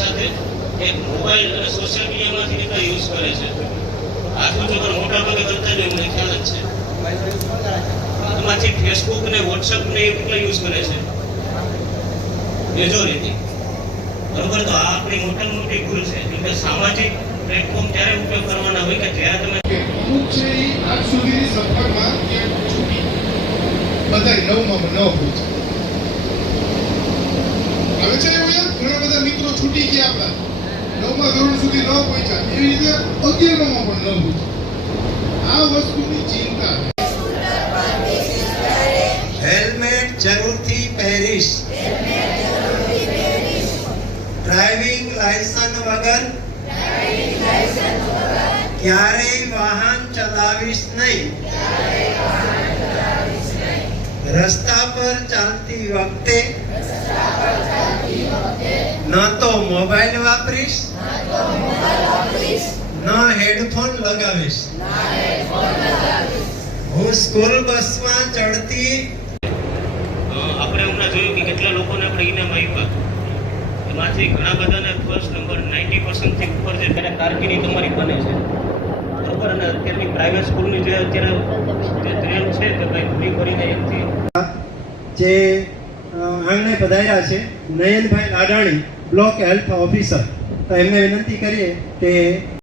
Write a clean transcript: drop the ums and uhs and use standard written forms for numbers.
સાથે એક મોબાઈલ અને સોશિયલ મીડિયામાંથી કેટલા યુઝ કરે છે. આખું તો મોટા ભાગે કરતા જ મને ખ્યાલ જ છે. એમાંથી ફેસબુક ને વોટ્સઅપ ને એ કેટલા યુઝ કરે છે મેજોરિટી. બરોબર, તો આ આપણી મોટામાં મોટી ભૂલ છે. કેમ કે સામાજિક પ્લેટફોર્મ ત્યારે ઉપયોગ કરવાના હોય કે જ્યારે તમે અમુક છે એ આજ સુધીની સફરમાં કે છૂટી બધા નવમાં ન પહોંચે. હવે છે એવું યાર ઘણા બધા મિત્રો છૂટી ગયા આપણા 9મા ધોરણ સુધી ન પહોંચ્યા, એવી રીતે 11માં પણ ન પહોંચ્યા. આ વસ્તુની ચિંતા. હેલ્મેટ જરૂરથી પહેરીશ. ડ્રાઇવિંગ લાયસન્સ વગર ક્યારેય વાહન ચલાવીશ નહીં. રસ્તા પર ચાલતી વખતે ન તો મોબાઈલ વાપરીશ ન હેડફોન લગાવીશ. હું સ્કૂલ બસમાં ચડતી આપણે હમણાં જોયું કે કેટલા લોકોને આપણે ઇનામ આપ્યા. એમાંથી ઘણા બધાને ફર્સ્ટ નંબર 90% થી ઉપર છે. ત્યારે કારકિર્દી તમારી બને છે. બરોબર, અને અત્યારની પ્રાઇવેટ સ્કૂલની જે અત્યારે જે ટ્રેન છે તે કંઈ ફ્રી કરીને એમથી જે આંગણે પધાર્યા છે Nayanbhai Ladani, block health officer. તો એમને વિનંતી કરીએ કે